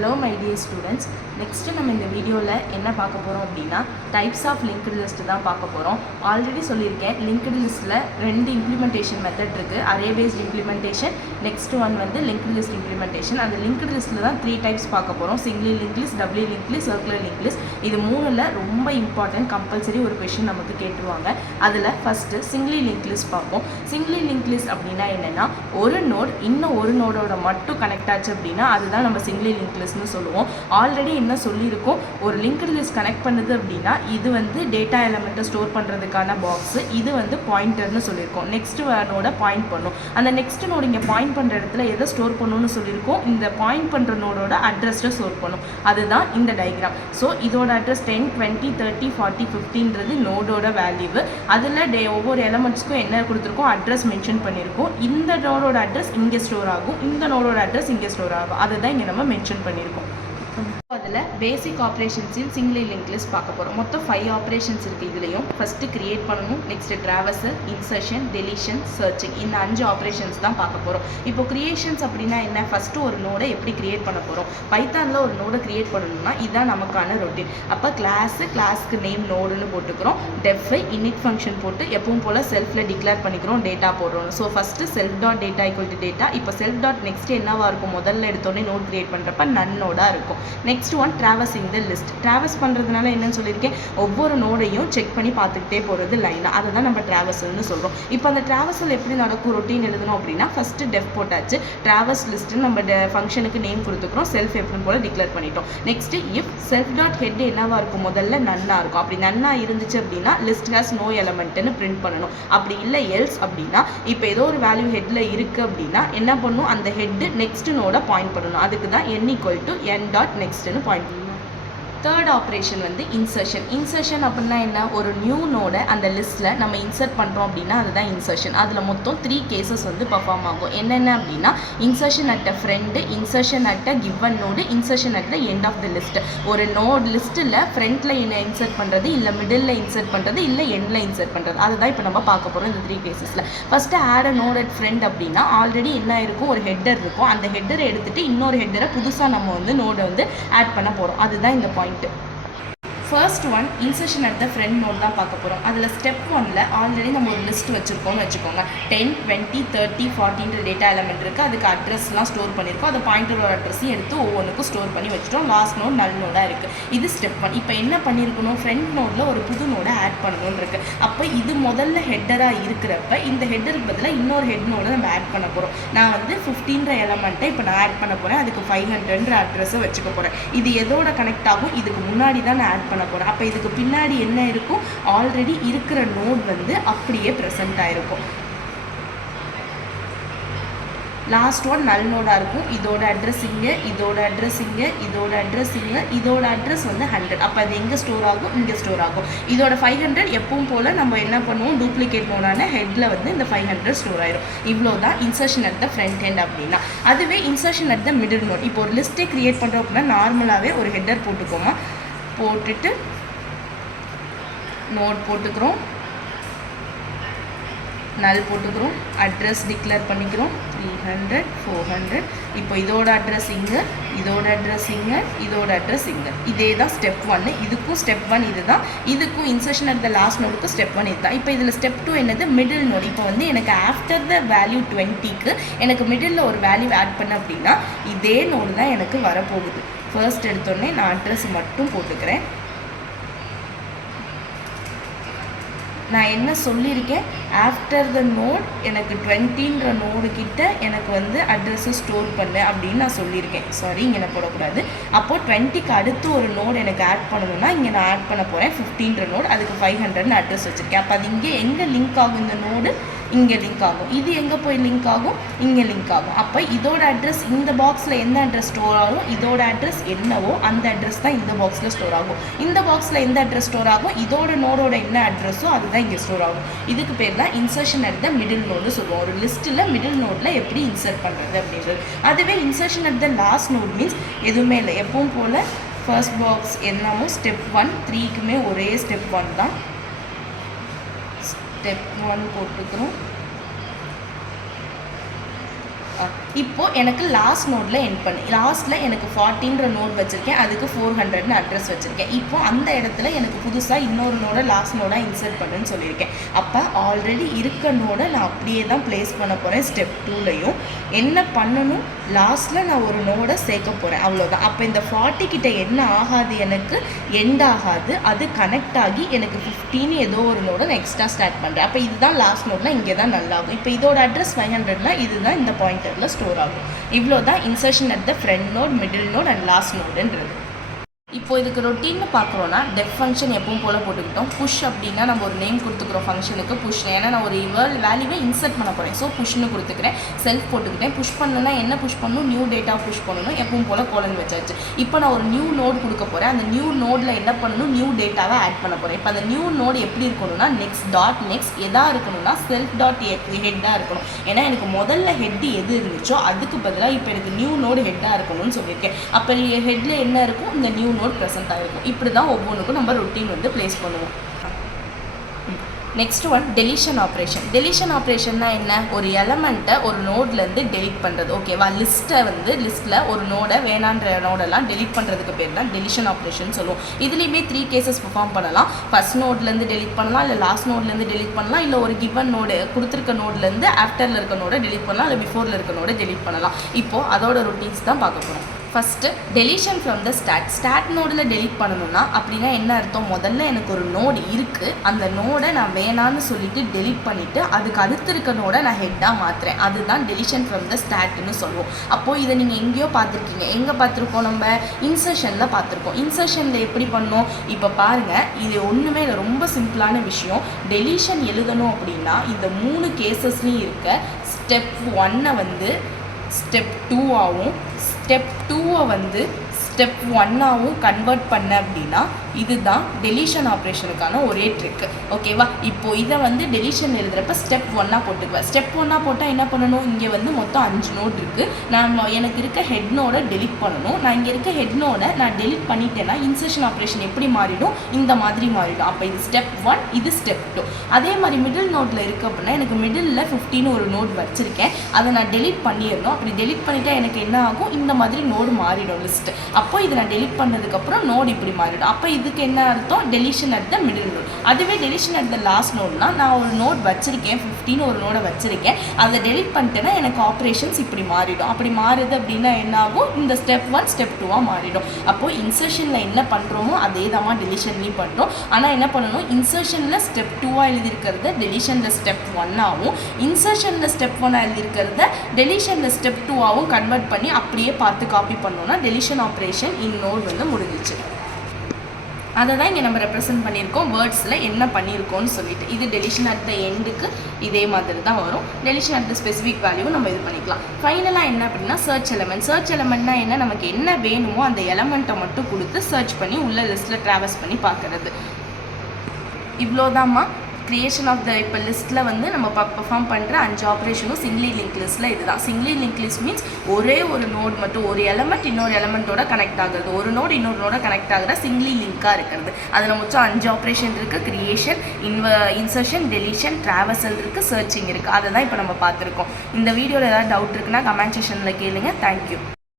Hello my dear students, next நம்ம இந்த வீடியோவில் என்ன பார்க்க போகிறோம் அப்படின்னா டைப்ஸ் ஆஃப் லிங்க்டு லிஸ்ட் தான் பார்க்க போகிறோம். ஆல்ரெடி சொல்லியிருக்கேன், லிங்க்டு லிஸ்ட்டில் 2 இம்ப்ளிமெண்டேஷன் மெத்தட் இருக்குது. Array based implementation, next one வந்து லிங்க்டு லிஸ்ட் இம்ப்ளிமெண்டேஷன். அந்த லிங்க்டு லிஸ்ட்டில் தான் 3 டைப்ஸ் பார்க்க போகிறோம். Single link list, double link list, circular link list. இது மூணில் ரொம்ப இம்பார்ட்டன்ட், கம்பல்சரி ஒரு கொஷின் நமக்கு கேட்டுருவாங்க. அதில் ஃபஸ்ட்டு சிங்கிள் லிங்க் லிஸ்ட் பார்ப்போம். சிங்கிள் லிங்க் லிஸ்ட் அப்படின்னா என்னென்னா, ஒரு நோட் இன்னும் ஒரு நோடோட மட்டும் கனெக்ட் ஆச்சு அப்படின்னா அதுதான் நம்ம சிங்கிள் லிங்க் லிஸ்ட்னு சொல்லுவோம். ஆல்ரெடி என்ன சொல்லியிருக்கோம், ஒரு லிங்க்டு லிஸ்ட் கனெக்ட் பண்ணுது அப்படின்னா இது வந்து டேட்டா எலமெண்ட்டை ஸ்டோர் பண்ணுறதுக்கான பாக்ஸு, இது வந்து பாயிண்டர்னு சொல்லியிருக்கோம். நெக்ஸ்ட் நோட பாயிண்ட் பண்ணும். அந்த நெக்ஸ்ட் நோடு இங்கே பாயிண்ட் பண்ணுற இடத்துல எதை ஸ்டோர் பண்ணணும்னு சொல்லியிருக்கோம், இந்த பாயிண்ட் பண்ணுற நோடோட அட்ரஸை ஸ்டோர் பண்ணும். அதுதான் இந்த டயக்ராம். ஸோ இதோட அட்ரஸ் 10, 20, 30, 40, 50ன்றது நோடோட வேல்யூ. அதில் ஒவ்வொரு எலமெண்ட்ஸ்க்கும் என்ன கொடுத்துருக்கோம், அட்ரஸ் மென்ஷன் பண்ணியிருக்கோம். இந்த நோடோட அட்ரஸ் இங்கே ஸ்டோர் ஆகும், இந்த நோடோட அட்ரஸ் இங்கே ஸ்டோர் ஆகும். அதுதான் இங்கே நம்ம மென்ஷன் பண்ணியிருக்கோம். அதில் பேசிக் ஆப்ரேஷன்ஸில் சிங்கிள் லிங்க் லிஸ்ட் பார்க்க போகிறோம். மொத்தம் 5 ஆப்ரேஷன்ஸ் இருக்குது. இதுலேயும் ஃபஸ்ட்டு கிரியேட் பண்ணணும், next traversal, insertion, deletion, searching. இந்த 5 ஆப்ரேஷன்ஸ் தான் பார்க்க போகிறோம். இப்போ கிரியேஷன்ஸ் அப்படின்னா என்ன, ஃபஸ்ட்டு ஒரு நோடை எப்படி கிரியேட் பண்ண போகிறோம். பைத்தானில் ஒரு நோடை கிரியேட் பண்ணணும்னா இதுதான் நமக்கான ரொட்டீன். அப்போ கிளாஸ்க்கு நேம் நோடுன்னு போட்டுக்கிறோம். டெஃபை இனிட் ஃபங்க்ஷன் போட்டு எப்பவும் போல் செல்ஃபில் டிக்ளேர் பண்ணிக்கிறோம், டேட்டா போடுறோம். So first self dot data equal to data. இப்போ செல்ஃப் டாட் நெக்ஸ்ட் என்னவாக இருக்கும், முதல்ல எடுத்தோடனே நோட் கிரியேட் பண்ணுறப்ப நன்னோடாக இருக்கும். Next one traversing the list. Traverse பண்ணுறதுனால என்னன்னு சொல்லியிருக்கேன், ஒவ்வொரு நோடையும் செக் பண்ணி பார்த்துக்கிட்டே போகிறது லைனாக, அதை தான் நம்ம ட்ராவர்சல்னு சொல்கிறோம். இப்போ அந்த ட்ராவர்சல் எப்படி நடக்கும், ரொட்டீன் எழுதணும் அப்படின்னா ஃபஸ்ட்டு டெஃப் போட்டாச்சு, ட்ராவர்ஸ் லிஸ்ட்டுன்னு நம்ம ஃபங்க்ஷனுக்கு நேம் கொடுத்துக்கிறோம், செல்ஃப் எப்படின்னு போல டிக்ளேர் பண்ணிட்டோம். Next if self dot head என்னவாக இருக்கும், முதல்ல நன்னாக இருக்கும். அப்படி நன்னாக இருந்துச்சு அப்படின்னா லிஸ்ட் ஹேஸ் நோ எலமெண்ட்னு பிரிண்ட் பண்ணணும். அப்படி இல்லை எல்ஸ் அப்படின்னா, இப்போ ஏதோ ஒரு வேல்யூ ஹெட்டில் இருக்குது அப்படின்னா என்ன பண்ணணும், அந்த ஹெட்டு நெக்ஸ்ட் நோட பாயிண்ட் பண்ணணும். அதுக்கு தான் n equal to n dot நெக்ஸ்ட்னு பாயிண்ட் பண்ணணும். தேர்ட் ஆப்ரேஷன் வந்து இன்சர்ஷன். இன்சர்ஷன் அப்படின்னா என்ன, ஒரு நியூ நோடை அந்த லிஸ்ட்டில் நம்ம இன்சர்ட் பண்ணுறோம் அப்படின்னா அதுதான் இன்சர்ஷன். அதில் மொத்தம் 3 கேசஸ் வந்து பர்ஃபார்ம் ஆகும். என்னென்ன அப்படின்னா, insertion at a front, insertion at a given node, insertion at the end of the list. ஒரு நோட் லிஸ்ட்டில் ஃப்ரண்ட்டில் என்ன இன்சர்ட் பண்ணுறது, இல்லை மிடில் இன்சர்ட் பண்ணுறது, இல்லை எண்டில் இன்சர்ட் பண்ணுறது. அதுதான் இப்போ நம்ம பார்க்க போகிறோம் இந்த 3 கேசஸில். First add a node at front அப்படின்னா ஆல்ரெடி என்ன இருக்கும், ஒரு ஹெட்டர் இருக்கும். அந்த ஹெட்டரை எடுத்துகிட்டு இன்னொரு ஹெட்டரை புதுசாக நம்ம வந்து நோடை வந்து ஆட் பண்ண போகிறோம். அதுதான் இந்த point. First one insertion at the front node தான் பார்க்க போகிறோம். அதில் ஸ்டெப் 1ல் ஆல்ரெடி நம்ம ஒரு லிஸ்ட் வச்சுருக்கோம்னு வச்சுக்கோங்க. 10, 20, 30, 40ன்ற டேட்டா எலமெண்ட் இருக்குது. அதுக்கு அட்ரஸ்லாம் ஸ்டோர் பண்ணியிருக்கோம். அந்த பாயிண்டரோட அட்ரஸையும் எடுத்து ஒவ்வொன்றுக்கும் ஸ்டோர் பண்ணி வச்சுட்டோம். லாஸ்ட் நோட் நல் நோடாக இருக்குது. இது ஸ்டெப் 1. இப்போ என்ன பண்ணியிருக்கணும், ஃப்ரெண்ட் நோடில் ஒரு புது நோடை ஆட் பண்ணணும்னு இருக்குது. அப்போ இது முதல்ல ஹெட்டராக இருக்கிறப்ப இந்த ஹெட்டருக்கு பதிலாக இன்னொரு ஹெட் நோடை நம்ம ஆட் பண்ண போகிறோம். நான் வந்து 15ன்ற எலமெண்ட்டை இப்போ நான் ஆட் பண்ண போகிறேன். அதுக்கு 500ன்ற அட்ரஸை வச்சுக்க போகிறேன். இது எதோட கனெக்ட் ஆகும், இதுக்கு முன்னாடி தான் நான் ஆட் பண்ண போகிறேன். அப்போ இதுக்கு பின்னாடி என்ன இருக்கும், ஆல்ரெடி இருக்கிற நோட் வந்து அப்படியே ப்ரெசென்ட் ஆகிருக்கும். லாஸ்ட் ஒன் நல் நோடாக இருக்கும். இதோட அட்ரஸ் இங்கே, இதோட அட்ரஸ் இங்கே, இதோட அட்ரஸ் இங்கே, இதோட அட்ரஸ் வந்து 100. அப்போ அது எங்கே ஸ்டோர் ஆகும், இங்கே ஸ்டோர் ஆகும். இதோட 500 எப்பவும் போல் நம்ம என்ன பண்ணுவோம், டூப்ளிகேட் நோடான ஹெட்டில் வந்து இந்த 500 ஸ்டோர் ஆயிடும். இவ்வளோ தான் insertion at the front end அப்படின்னா. அதுவே insertion at the middle node. இப்போ ஒரு லிஸ்ட்டே க்ரியேட் பண்ணுறோம் அப்படின்னா நார்மலாகவே ஒரு ஹெட்டர் போட்டுக்கோமா, போட்டுட்டு நோட் போட்டுக்கிறோம், நல் போட்டுக்கிறோம், அட்ரஸ் டிக்ளேர் பண்ணிக்கிறோம் 300, 400. இப்போ இதோட அட்ரஸ் இங்கே, இதோட அட்ரஸ் இங்கே, இதோட அட்ரஸ் இங்கே. இதே தான் ஸ்டெப் 1. இதுக்கும் ஸ்டெப் 1 இது தான். இதுக்கும் இன்சர்ஷன் அட் த லாஸ்ட் நோடுக்கும் ஸ்டெப் 1 இது தான். இப்போ இதில் ஸ்டெப் 2 என்னது, மிடில் நோடு. இப்போ வந்து எனக்கு ஆஃப்டர் த வேல்யூ 20க்கு எனக்கு மிடில் ஒரு வேல்யூ ஆட் பண்ண அப்படின்னா இதே நோடு தான் எனக்கு வரப்போகுது. ஃபர்ஸ்ட் எடுத்தோடனே நான் அட்ரஸ் மட்டும் போட்டுக்கிறேன். நான் என்ன சொல்லியிருக்கேன், ஆஃப்டர் த நோட் எனக்கு 20ன்ற நோடு கிட்ட எனக்கு வந்து அட்ரஸை ஸ்டோர் பண்ணு அப்படின்னு நான் சொல்லியிருக்கேன். சாரி, இங்கே நான் போடக்கூடாது. அப்போது 20க்கு அடுத்து ஒரு நோடு எனக்கு ஆட் பண்ணணும்னா இங்கே நான் ஆட் பண்ண போகிறேன் 15ன்ற நோடு. அதுக்கு 500ன்னு அட்ரஸ் வச்சுருக்கேன். அப்போ அது இங்கே எங்கே லிங்க் ஆகும், இந்த நோடு இங்கே லிங்க் ஆகும். இது எங்கே போய் லிங்க் ஆகும், இங்கே லிங்க் ஆகும். அப்போ இதோட அட்ரஸ் இந்த பாக்ஸில் எந்த அட்ரஸ் ஸ்டோர் ஆகும், இதோட அட்ரஸ் என்னவோ அந்த அட்ரஸ் தான் இந்த பாக்ஸில் ஸ்டோர் ஆகும். இந்த பாக்ஸில் எந்த அட்ரஸ் ஸ்டோர் ஆகும், இதோட நோடோட என்ன அட்ரஸோ அதுதான் இங்கே ஸ்டோர் ஆகும். இதுக்கு பேர் தான் insertion at the middle node சொல்லுவோம். ஒரு லிஸ்ட்டில் மிடில் நோடில் எப்படி இன்சர்ட் பண்ணுறது அப்படின்றது. அதுவே insertion at the last node means எதுவுமே இல்லை, எப்பவும் போல் ஃபர்ஸ்ட் பாக்ஸ் என்னமோ ஸ்டெப் 1, 3க்குமே ஒரே ஸ்டெப் 1 தான். ஸ்டெப் 1 போட்டுக்கிறோம். இப்போது எனக்கு லாஸ்ட் நோடில் எண்ட் பண்ணி லாஸ்ட்டில் எனக்கு 40ன்ற நோட் வச்சுருக்கேன், அதுக்கு 400ன்னு அட்ரஸ் வச்சுருக்கேன். இப்போது அந்த இடத்துல எனக்கு புதுசாக இன்னொரு நோடை லாஸ்ட் நோடாக இன்சர்ட் பண்ணுன்னு சொல்லியிருக்கேன். அப்போ ஆல்ரெடி இருக்க நோடை நான் அப்படியே தான் ப்ளேஸ் பண்ண போகிறேன். ஸ்டெப் 2லையும் என்ன பண்ணணும், லாஸ்ட்டில் நான் ஒரு நோடை சேர்க்க போகிறேன், அவ்வளோதான். அப்போ இந்த 40 கிட்ட என்ன ஆகாது, எனக்கு எண்ட் ஆகாது, அது கனெக்ட் ஆகி எனக்கு 15 ஏதோ ஒரு நோடை நான் எக்ஸ்ட்ரா ஸ்டார்ட் பண்ணுறேன். அப்போ இதுதான் லாஸ்ட் நோட்னா இங்கே தான் நல்லாகும். இப்போ இதோட அட்ரஸ் 500னா இதுதான் இந்த பாயிண்டரில் ஸ்டோர் ஆகும். இவ்வளோ தான் insertion at the front node, middle node and last நோடுன்றது. இப்போ இதுக்கு ரொட்டீன்னு பார்க்குறோன்னா டெஃப் ஃபங்க்ஷன் எப்பவும் போல் போட்டுக்கிட்டோம். புஷ் அப்படின்னா நம்ம ஒரு நேம் கொடுத்துக்கிறோம் ஃபங்க்ஷனுக்கு, புஷ். ஏன்னா நான் ஒரு வேல்யூவை இன்சர்ட் பண்ண போகிறேன், ஸோ புஷ்னு கொடுத்துக்கிறேன். செல்ஃப் போட்டுக்கிட்டேன். புஷ் பண்ணணும்னா என்ன புஷ் பண்ணணும், நியூ டேட்டா புஷ் பண்ணணும். எப்பவும் போல் கோலன் வச்சாச்சு. இப்போ நான் ஒரு நியூ நோட் கொடுக்க போகிறேன். அந்த நியூ நோடில் என்ன பண்ணணும், நியூ டேட்டாவை ஆட் பண்ண போகிறேன். இப்போ அந்த நியூ நோட் எப்படி இருக்கணும்னா நெக்ஸ்ட் எதாக இருக்கணும்னா செல்ஃப் டாட் ஹெட்டாக இருக்கணும். ஏன்னா எனக்கு முதல்ல ஹெட் எது இருந்துச்சோ அதுக்கு பதிலாக இப்போ எனக்கு நியூ நோடு ஹெட்டாக இருக்கணும்னு சொல்லியிருக்கேன். அப்போ ஹெட்டில் என்ன இருக்கும், இந்த நியூ நோட் ப்ரெசென்ட் ஆகிருக்கும். இப்படி தான் ஒவ்வொன்றுக்கும் நம்ம ரொட்டீன் வந்து ப்ளேஸ் பண்ணுவோம். Next one deletion operation. Deletion ஆப்ரேஷன்னா என்ன, ஒரு எலமெண்ட்டை ஒரு நோட்லேருந்து டெலிட் பண்ணுறது. ஓகேவா, லிஸ்ட்டில் ஒரு நோடை வேணான்ற நோடெல்லாம் டெலிட் பண்ணுறதுக்கு பேர் தான் டெலிஷன் ஆப்ரேஷன் சொல்லுவோம். இதுலேயுமே 3 கேசஸ் பெர்ஃபார்ம் பண்ணலாம். ஃபர்ஸ்ட் நோட்லேருந்து டெலிட் பண்ணலாம், இல்லை லாஸ்ட் நோட்லேருந்து டெலிட் பண்ணலாம், இல்லை ஒரு கிவன் நோடு கொடுத்துருக்க நோட்லேருந்து ஆஃப்டரில் இருக்க நோடை டெலிட் பண்ணலாம், இல்லை பிஃபோரில் இருக்க நோடை டெலிட் பண்ணலாம். இப்போது அதோட ரொட்டீன்ஸ் தான் பார்க்க போகிறோம். First deletion from the start நோடில் டெலிட் பண்ணணும்னா அப்படின்னா என்ன அர்த்தம், முதல்ல எனக்கு ஒரு நோடு இருக்குது, அந்த நோடை நான் வேணான்னு சொல்லிட்டு டெலிட் பண்ணிவிட்டு அதுக்கு அடுத்து இருக்க நோடை நான் ஹெட்டாக மாற்றுறேன். அதுதான் டெலிஷன் ஃப்ரம் த ஸ்டாட்னு சொல்லுவோம். அப்போது இதை நீங்கள் எங்கேயோ பார்த்துருக்கீங்க. எங்கே பார்த்துருக்கோம், நம்ம இன்சர்ஷனில் பார்த்துருக்கோம். இன்சர்ஷனில் எப்படி பண்ணோம், இப்போ பாருங்கள், இது ஒன்றுமே இல்லை, ரொம்ப சிம்பிளான விஷயம். டெலிஷன் எழுதணும் அப்படின்னா இந்த 3 கேசஸ்லையும் இருக்க ஸ்டெப் 1 வந்து ஸ்டெப் 2ஆகவும் ஸ்டெப் 2 வந்து ஸ்டெப் 1ஆகவும் கன்வெர்ட் பண்ண அப்படின்னா இதுதான் டெலிஷன் ஆப்ரேஷனுக்கான ஒரே ட்ரிக்கு. ஓகேவா, இப்போ இதை வந்து டெலிஷன் எழுதுகிறப்ப ஸ்டெப் 1ஆக போட்டுக்குவேன். ஸ்டெப் 1ஆக போட்டால் என்ன பண்ணணும், இங்கே வந்து மொத்தம் 5 நோட் இருக்குது. நான் எனக்கு இருக்க ஹெட் நோடை டெலிட் பண்ணணும். நான் இங்கே இருக்க ஹெட் நோடை நான் டெலிட் பண்ணிட்டேன்னா இன்சர்ஷன் ஆப்ரேஷன் எப்படி மாறிடும், இந்த மாதிரி மாறிடும். அப்போ இது ஸ்டெப் 1, இது ஸ்டெப் 2. அதே மாதிரி மிடில் நோட்டில் இருக்குது அப்படின்னா எனக்கு மிடில் 15 ஒரு நோட் வச்சுருக்கேன், அதை நான் டெலிட் பண்ணிடணும். அப்படி டெலிட் பண்ணிட்டா எனக்கு என்ன ஆகும், இந்த மாதிரி நோடு மாறிடும் லிஸ்ட்டு. அப்போ இதை நான் டெலிட் பண்ணதுக்கப்புறம் நோடு இப்படி மாறிடும். அப்போ இதுக்கு என்ன அர்த்தம், deletion at the middle node. அதுவே டெலிஷன் அட் த லாஸ்ட் நோட்னா நான் ஒரு நோட் வச்சிருக்கேன், 15 ஒரு நோடை வச்சிருக்கேன், அதை டெலிட் பண்ணிட்டேன்னா எனக்கு ஆப்ரேஷன்ஸ் இப்படி மாறிடும். அப்படி மாறுது அப்படின்னா என்ன ஆகும், இந்த ஸ்டெப் 1 ஸ்டெப் 2ஆக மாறிடும். அப்போது இன்சர்ஷனில் என்ன பண்ணுறோமோ அதே தான் டெலிஷன்லையும் பண்ணுறோம். ஆனால் என்ன பண்ணணும், இன்சர்ஷனில் ஸ்டெப் 2ஆக எழுதியிருக்கிறத டெலிஷனில் ஸ்டெப் 1ஆகவும், இன்சர்ஷனில் ஸ்டெப் 1 எழுதியிருக்கிறத டெலிஷனில் ஸ்டெப் 2ஆகவும் கன்வெர்ட் பண்ணி அப்படியே பார்த்து காப்பி பண்ணோன்னா டெலிஷன் ஆப்ரேஷன் இன் நோட் வந்து முடிஞ்சிச்சு. அதை தான் இங்கே நம்ம ரெப்ரசென்ட் பண்ணியிருக்கோம் வேர்ட்ஸில் என்ன பண்ணியிருக்கோம்னு சொல்லிட்டு. இது டெலிஷன் அட் த எண்டுக்கு இதே மாதிரி தான் வரும். டெலிஷன் அட் த ஸ்பெசிஃபிக் வேல்யூவும் நம்ம இது பண்ணிக்கலாம். ஃபைனலாக என்ன அப்படின்னா சர்ச் எலமெண்ட்னா என்ன, நமக்கு என்ன வேணுமோ அந்த எலமெண்ட்டை மட்டும் கொடுத்து சர்ச் பண்ணி உள்ள லிஸ்ட்டில் ட்ராவல்ஸ் பண்ணி பார்க்குறது. இவ்வளோதாம்மா க்ரியேஷன் ஆஃப் த இப்போ லிஸ்ட்டில் வந்து நம்ம பர்ஃபார்ம் பண்ணுற 5 ஆப்ரேஷனும் சிங்லி லிங்க் லிஸ்ட்டில் இதுதான். சிங்லி லிங்க் லிஸ்ட் மீன்ஸ் ஒரே ஒரு நோட் மட்டும், ஒரு எலமெண்ட் இன்னொரு எலமெண்ட்டோட கனெக்ட் ஆகுறது, ஒரு நோடு இன்னொரு நோட கனெக்ட் ஆகுற சிங்லி லிங்காக இருக்கிறது. அதில் மொத்தம் 5 ஆப்ரேஷன் இருக்குது. க்ரியேஷன், இன்சர்ஷன், டெலிஷன், ட்ராவல்சல் இருக்குது, சர்ச்சிங் இருக்குது. அதை தான் இப்போ நம்ம பார்த்துருக்கோம். இந்த வீடியோவில் ஏதாவது டவுட் இருக்குன்னா கமெண்ட் செக்ஷனில் கேளுங்க. தேங்க்யூ.